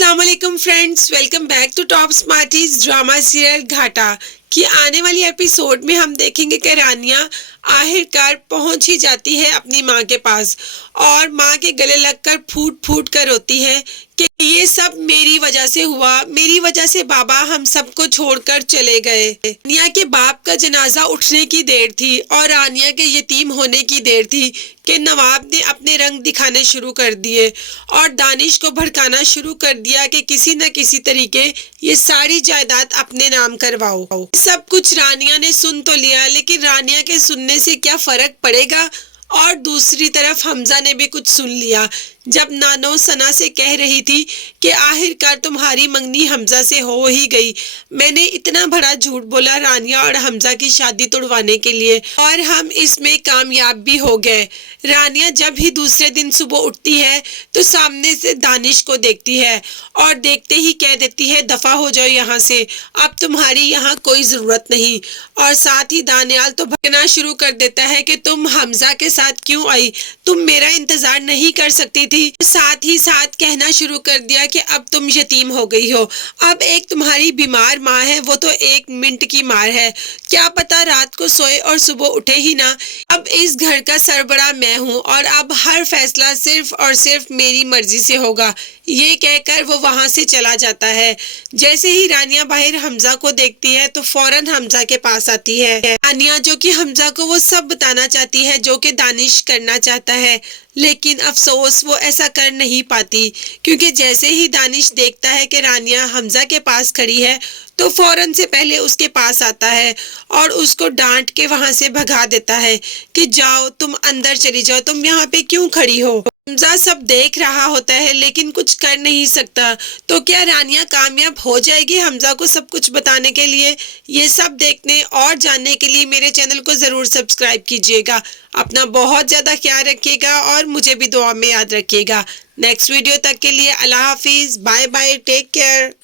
अस्सलाम वालेकुम friends, welcome back to Top Smarties drama serial Ghata की आने वाली एपिसोड में हम देखेंगे कि रानिया आखिरकार पहुंच ही जाती है अपनी माँ के पास और माँ के गले लगकर फूट फूट कर रोती है कि ये सब मेरी वजह से हुआ, मेरी वजह से बाबा हम सबको छोड़कर चले गए। रानिया के बाप का जनाजा उठने की देर थी और रानिया के यतीम होने की देर थी कि नवाब ने अपने रंग दिखाने शुरू कर दिए और दानिश को भड़काना शुरू कर दिया कि किसी न किसी तरीके ये सारी जायदाद अपने नाम करवाओ। सब कुछ रानिया ने सुन तो लिया, लेकिन रानिया के सुनने से क्या फर्क पड़ेगा। और दूसरी तरफ हमजा ने भी कुछ सुन लिया जब नानो सना से कह रही थी कि आखिरकार तुम्हारी मंगनी हमजा से हो ही गई। मैंने इतना बड़ा झूठ बोला रानिया और हमजा की शादी तोड़वाने के लिए और हम इसमें कामयाब भी हो गए। रानिया जब ही दूसरे दिन सुबह उठती है तो सामने से दानिश को देखती है और देखते ही कह देती है दफा हो जाओ यहाँ से, अब तुम्हारी यहाँ कोई जरूरत नहीं। और साथ ही दानियाल तो भगना शुरू कर देता है कि तुम हमजा के साथ क्यों आई, तुम मेरा इंतजार नहीं कर सकती थी। साथ ही साथ कहना शुरू कर दिया कि अब तुम यतीम हो गई हो, अब एक तुम्हारी बीमार माँ है, वो तो 1 मिनट की मार है, क्या पता रात को सोए और सुबह उठे ही ना। अब इस घर का सरबरा मैं हूँ और अब हर फैसला सिर्फ और सिर्फ मेरी मर्जी से होगा। ये कहकर वो वहां से चला जाता है। जैसे ही रानिया बाहर हमजा को देखती है तो फौरन हमजा के पास आती है। रानिया जो कि हमजा को वो सब बताना चाहती है जो कि दानिश करना चाहता है, लेकिन अफसोस वो ऐसा कर नहीं पाती क्योंकि जैसे ही दानिश देखता है कि रानिया हमजा के पास खड़ी है तो फौरन से पहले उसके पास आता है और उसको डांट के वहां से भगा देता है कि जाओ तुम अंदर चली जाओ, तुम यहाँ पे क्यों खड़ी हो। हमजा सब देख रहा होता है लेकिन कुछ कर नहीं सकता। तो क्या रानिया कामयाब हो जाएगी हमजा को सब कुछ बताने के लिए? ये सब देखने और जानने के लिए मेरे चैनल को जरूर सब्सक्राइब कीजिएगा। अपना बहुत ज्यादा ख्याल रखिएगा और मुझे भी दुआ में याद रखिएगा। नेक्स्ट वीडियो तक के लिए अल्लाह हाफिज, बाय बाय, टेक केयर।